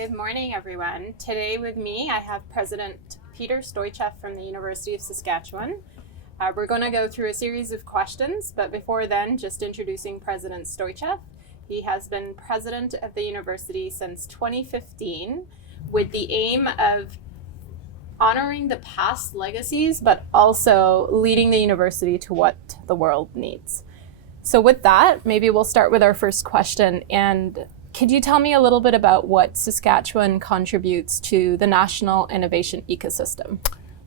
Good morning, everyone. Today with me, I have President Peter Stoicheff from the University of Saskatchewan. We're going to go through a series of questions, but before then, just introducing President Stoicheff. He has been president of the university since 2015 with the aim of honoring the past legacies, but also leading the university to what the world needs. So with that, maybe we'll start with our first question. And could you tell me a little bit about what Saskatchewan contributes to the national innovation ecosystem?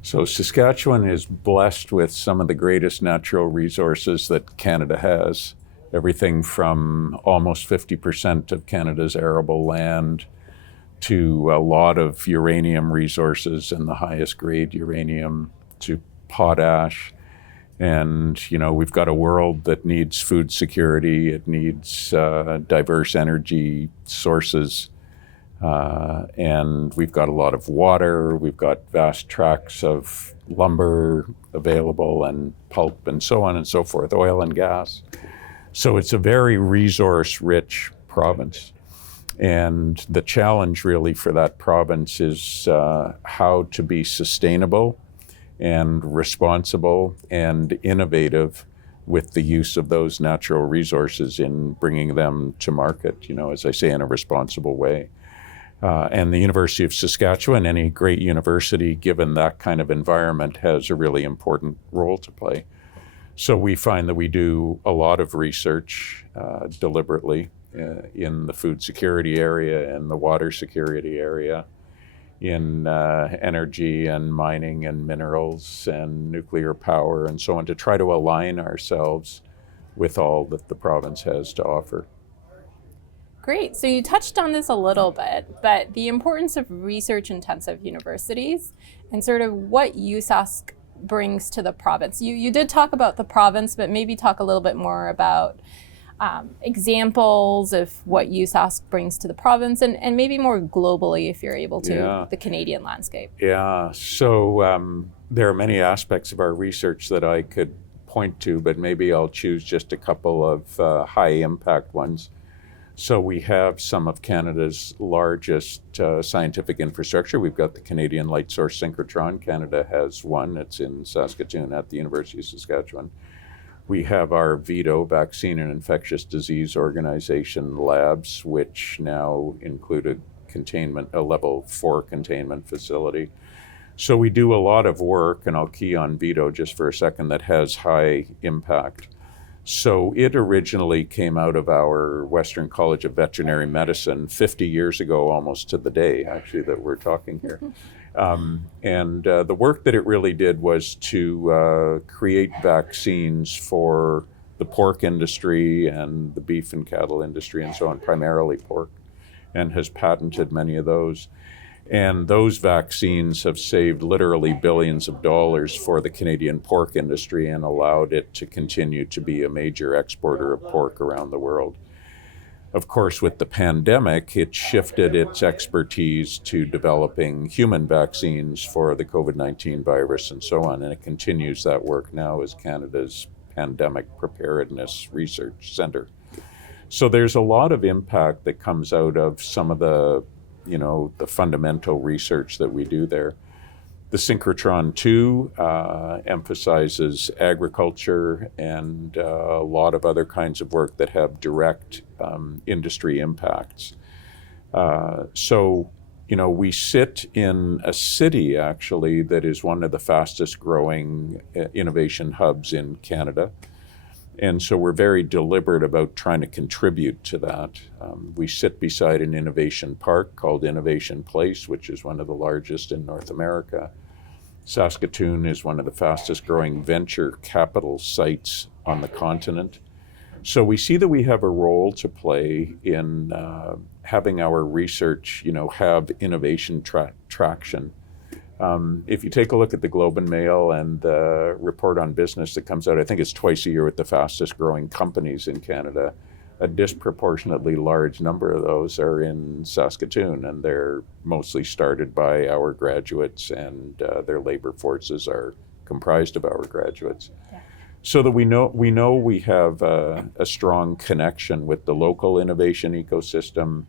So Saskatchewan is blessed with some of the greatest natural resources that Canada has. Everything from almost 50% of Canada's arable land to a lot of uranium resources and the highest grade uranium to potash. And, we've got a world that needs food security. It needs diverse energy sources. And we've got a lot of water. We've got vast tracts of lumber available and pulp and so on and so forth, oil and gas. So it's a very resource-rich province. And the challenge really for that province is how to be sustainable and responsible and innovative with the use of those natural resources in bringing them to market, as I say, in a responsible way. And the University of Saskatchewan, any great university, given that kind of environment, has a really important role to play. So we find that we do a lot of research deliberately in the food security area and the water security area, in energy and mining and minerals and nuclear power and so on, to try to align ourselves with all that the province has to offer. Great. So you touched on this a little bit, but the importance of research-intensive universities and sort of what USask brings to the province. You did talk about the province, but maybe talk a little bit more about examples of what USask brings to the province and maybe more globally, if you're able to, the Canadian landscape. Yeah, so there are many aspects of our research that I could point to, but maybe I'll choose just a couple of high impact ones. So we have some of Canada's largest scientific infrastructure. We've got the Canadian Light Source Synchrotron. Canada has one. It's in Saskatoon at the University of Saskatchewan. We have our VIDO, Vaccine and Infectious Disease Organization labs, which now include a level 4 containment facility. So we do a lot of work, and I'll key on VIDO just for a second, that has high impact. So it originally came out of our Western College of Veterinary Medicine 50 years ago, almost to the day, actually, that we're talking here. And the work that it really did was to create vaccines for the pork industry and the beef and cattle industry and so on, primarily pork, and has patented many of those. And those vaccines have saved literally billions of dollars for the Canadian pork industry and allowed it to continue to be a major exporter of pork around the world. Of course, with the pandemic, it shifted its expertise to developing human vaccines for the COVID-19 virus and so on, and it continues that work now as Canada's Pandemic Preparedness Research Centre. So there's a lot of impact that comes out of some of the fundamental research that we do there. The Synchrotron 2 emphasizes agriculture and a lot of other kinds of work that have direct industry impacts. So we sit in a city, actually, that is one of the fastest growing innovation hubs in Canada. And so we're very deliberate about trying to contribute to that. We sit beside an innovation park called Innovation Place, which is one of the largest in North America. Saskatoon is one of the fastest growing venture capital sites on the continent. So we see that we have a role to play in having our research, have innovation traction. If you take a look at the Globe and Mail and the report on business that comes out, I think it's twice a year with the fastest growing companies in Canada, a disproportionately large number of those are in Saskatoon, and they're mostly started by our graduates, and their labor forces are comprised of our graduates. Yeah. So that we know we have a strong connection with the local innovation ecosystem,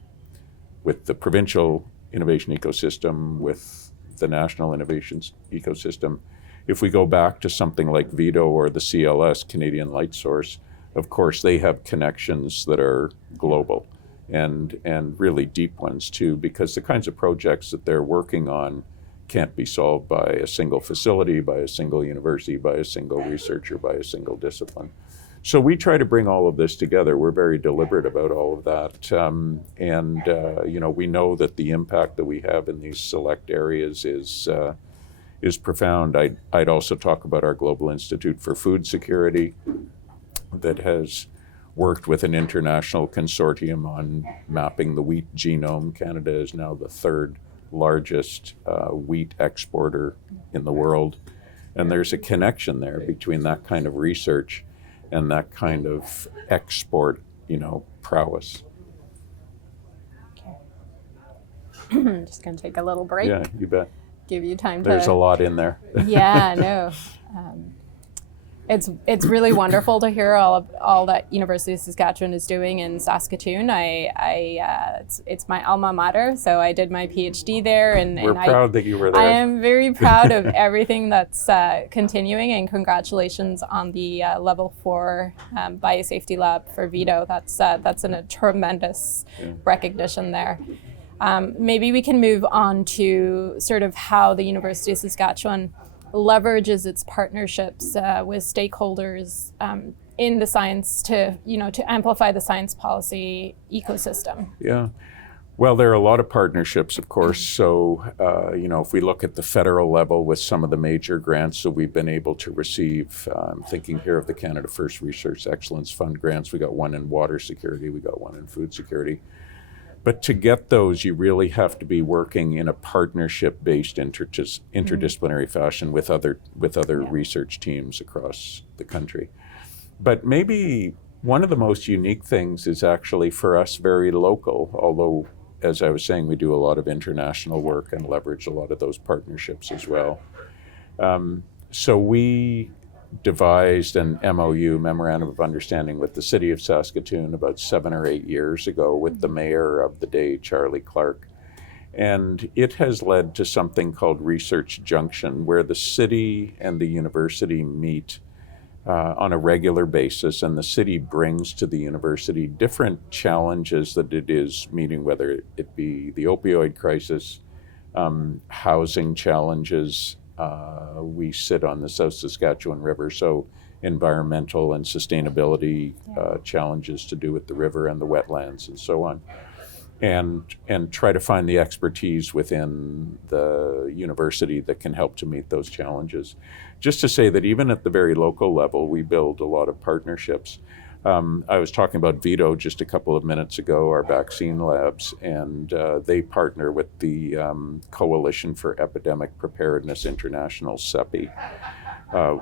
with the provincial innovation ecosystem with the national innovations ecosystem. If we go back to something like VITO or the CLS, Canadian Light Source, of course, they have connections that are global and really deep ones too, because the kinds of projects that they're working on can't be solved by a single facility, by a single university, by a single researcher, by a single discipline. So we try to bring all of this together. We're very deliberate about all of that. We know that the impact that we have in these select areas is profound. I'd also talk about our Global Institute for Food Security that has worked with an international consortium on mapping the wheat genome. Canada is now the third largest wheat exporter in the world. And there's a connection there between that kind of research and that kind of export, prowess. Okay. Just going to take a little break. Yeah, you bet. Give you time to... There's a lot in there. Yeah, no. It's really wonderful to hear all that University of Saskatchewan is doing in Saskatoon. It's my alma mater, so I did my PhD there, and we're proud that you were there. I am very proud of everything that's continuing, and congratulations on the level 4 biosafety lab for VITO. That's a tremendous recognition there. Maybe we can move on to sort of how the University of Saskatchewan leverages its partnerships with stakeholders in the science to amplify the science policy ecosystem. Yeah. Well, there are a lot of partnerships, of course. So, if we look at the federal level with some of the major grants that we've been able to receive, I'm thinking here of the Canada First Research Excellence Fund grants. We got one in water security, we got one in food security. But to get those, you really have to be working in a partnership-based interdisciplinary fashion with other research teams across the country. But maybe one of the most unique things is actually for us very local, although, as I was saying, we do a lot of international work and leverage a lot of those partnerships as well. So we devised an MOU, Memorandum of Understanding, with the City of Saskatoon about 7 or 8 years ago with the mayor of the day, Charlie Clark. And it has led to something called Research Junction, where the city and the university meet on a regular basis, and the city brings to the university different challenges that it is meeting, whether it be the opioid crisis, housing challenges. We sit on the South Saskatchewan River, so environmental and sustainability challenges to do with the river and the wetlands and so on, and try to find the expertise within the university that can help to meet those challenges. Just to say that even at the very local level, we build a lot of partnerships. I was talking about VITO just a couple of minutes ago, our vaccine labs, and they partner with the Coalition for Epidemic Preparedness International, CEPI,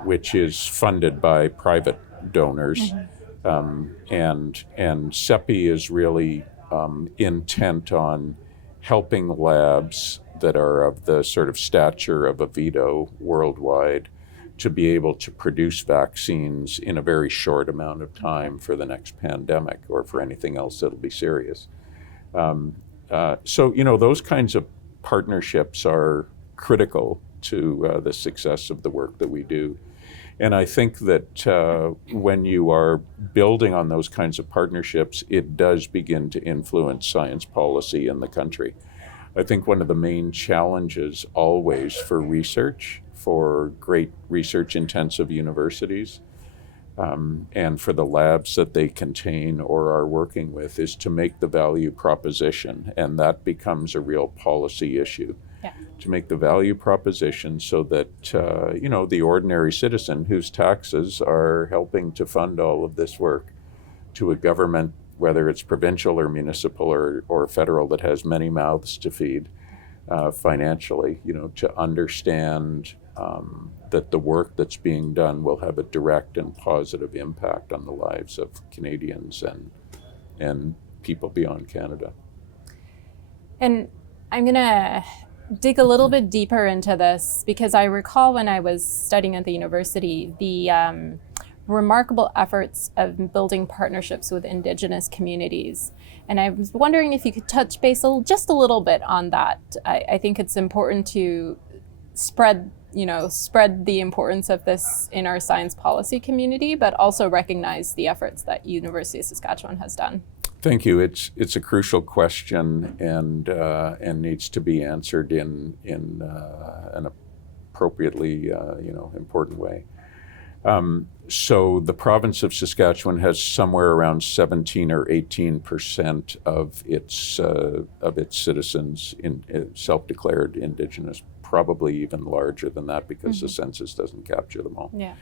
which is funded by private donors. And CEPI is really intent on helping labs that are of the sort of stature of a VITO worldwide to be able to produce vaccines in a very short amount of time for the next pandemic or for anything else that'll be serious. So, those kinds of partnerships are critical to the success of the work that we do. And I think that when you are building on those kinds of partnerships, it does begin to influence science policy in the country. I think one of the main challenges always for research, for great research-intensive universities, and for the labs that they contain or are working with, is to make the value proposition, and that becomes a real policy issue. Yeah. To make the value proposition so that, the ordinary citizen whose taxes are helping to fund all of this work, to a government, whether it's provincial or municipal or federal, that has many mouths to feed financially, to understand that the work that's being done will have a direct and positive impact on the lives of Canadians and people beyond Canada. And I'm going to dig a little bit deeper into this, because I recall when I was studying at the university, the remarkable efforts of building partnerships with Indigenous communities. And I was wondering if you could touch base just a little bit on that. I think it's important to spread the importance of this in our science policy community, but also recognize the efforts that University of Saskatchewan has done. Thank you. It's a crucial question and needs to be answered in an appropriately important way. So the province of Saskatchewan has somewhere around 17 or 18% of its citizens self-declared Indigenous. Probably even larger than that because the census doesn't capture them all. Yeah.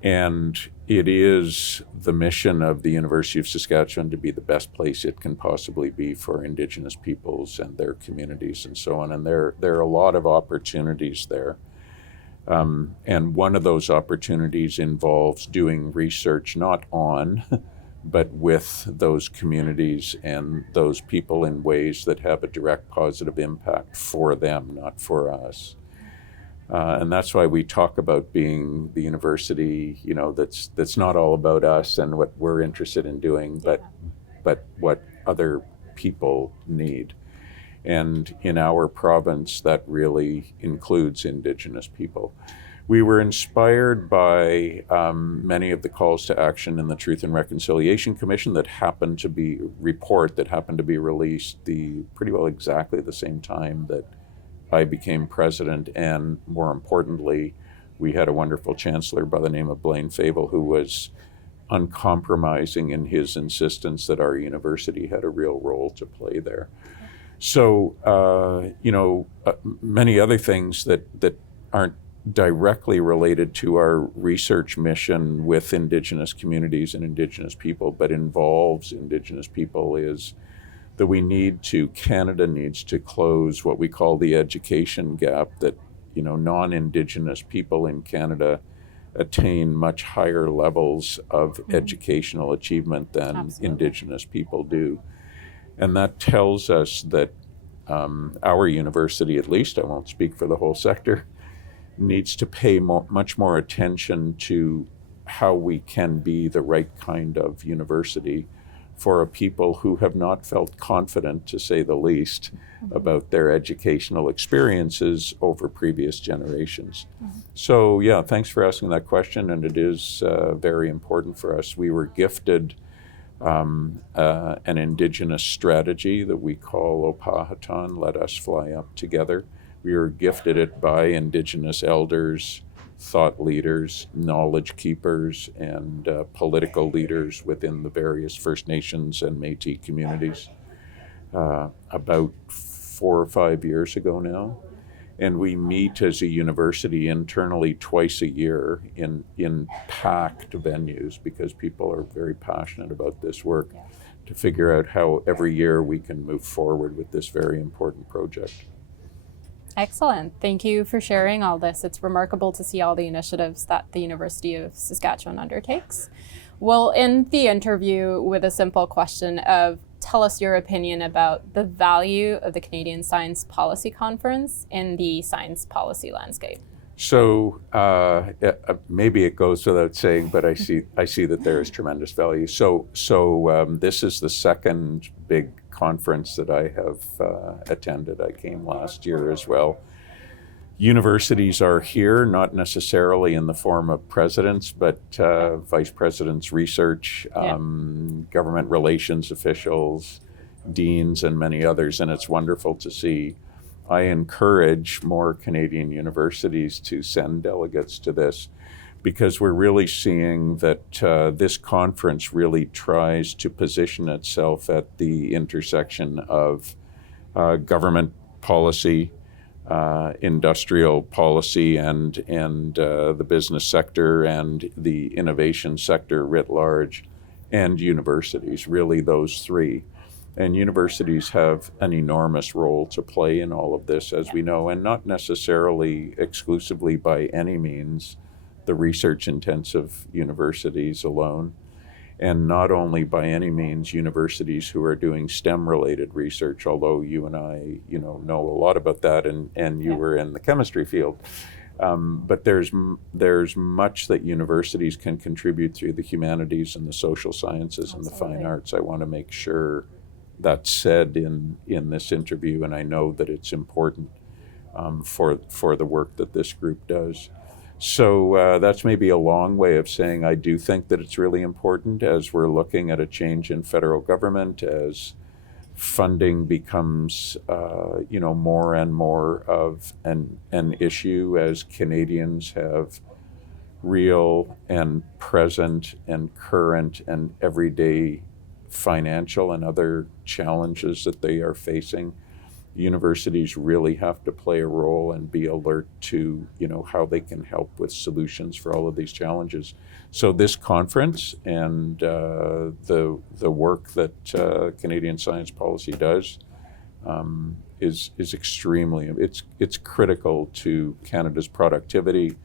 And it is the mission of the University of Saskatchewan to be the best place it can possibly be for Indigenous peoples and their communities and so on. And there are a lot of opportunities there. And one of those opportunities involves doing research not on, but with those communities and those people in ways that have a direct positive impact for them, not for us. And that's why we talk about being the university, that's not all about us and what we're interested in doing, but what other people need. And in our province, that really includes Indigenous people. We were inspired by many of the calls to action in the Truth and Reconciliation Commission that happened to be released pretty well exactly the same time that I became president. And more importantly, we had a wonderful chancellor by the name of Blaine Fable who was uncompromising in his insistence that our university had a real role to play there. So, many other things that aren't directly related to our research mission with Indigenous communities and Indigenous people, but involves Indigenous people is that Canada needs to close what we call the education gap, that, non-Indigenous people in Canada attain much higher levels of educational achievement than Absolutely. Indigenous people do. And that tells us that our university, at least, I won't speak for the whole sector, needs to pay much more attention to how we can be the right kind of university for a people who have not felt confident, to say the least, about their educational experiences over previous generations. So yeah, thanks for asking that question, and it is very important for us. We were gifted an Indigenous strategy that we call Opahatan, Let Us Fly Up Together. We were gifted it by Indigenous elders, thought leaders, knowledge keepers, and political leaders within the various First Nations and Métis communities about 4 or 5 years ago now. And we meet as a university internally twice a year in packed venues because people are very passionate about this work, to figure out how every year we can move forward with this very important project. Excellent. Thank you for sharing all this. It's remarkable to see all the initiatives that the University of Saskatchewan undertakes. We'll end the interview with a simple question of, tell us your opinion about the value of the Canadian Science Policy Conference in the science policy landscape. So maybe it goes without saying, but I see that there is tremendous value. So this is the second big conference that I have attended. I came last year as well. Universities are here, not necessarily in the form of presidents, but vice presidents, research, government relations officials, deans, and many others, and it's wonderful to see. I encourage more Canadian universities to send delegates to this, because we're really seeing that this conference really tries to position itself at the intersection of government policy, industrial policy, and the business sector and the innovation sector writ large, and universities, really those three. And universities have an enormous role to play in all of this, as we know, and not necessarily exclusively by any means the research-intensive universities alone, and not only by any means universities who are doing STEM-related research, although you and I, know a lot about that, and you were in the chemistry field. But there's much that universities can contribute through the humanities and the social sciences and the fine arts. I want to make sure that's said in this interview, and I know that it's important for the work that this group does. So that's maybe a long way of saying I do think that it's really important as we're looking at a change in federal government, as funding becomes more and more of an issue, as Canadians have real and present and current and everyday financial and other challenges that they are facing. Universities really have to play a role and be alert to how they can help with solutions for all of these challenges. So this conference and the work that Canadian Science Policy does is extremely it's critical to Canada's productivity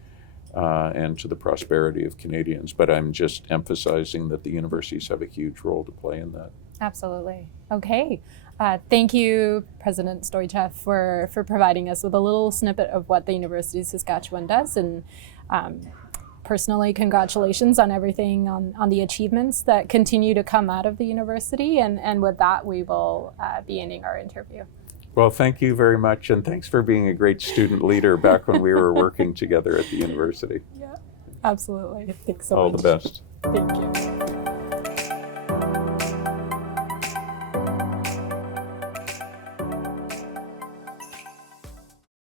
and to the prosperity of Canadians. But I'm just emphasizing that the universities have a huge role to play in that. Absolutely. Okay. Thank you, President Stoicheff, for providing us with a little snippet of what the University of Saskatchewan does. And personally, congratulations on everything, on the achievements that continue to come out of the university. And with that, we will be ending our interview. Well, thank you very much. And thanks for being a great student leader back when we were working together at the university. Yeah, absolutely. Thanks so much. All the best. Thank you.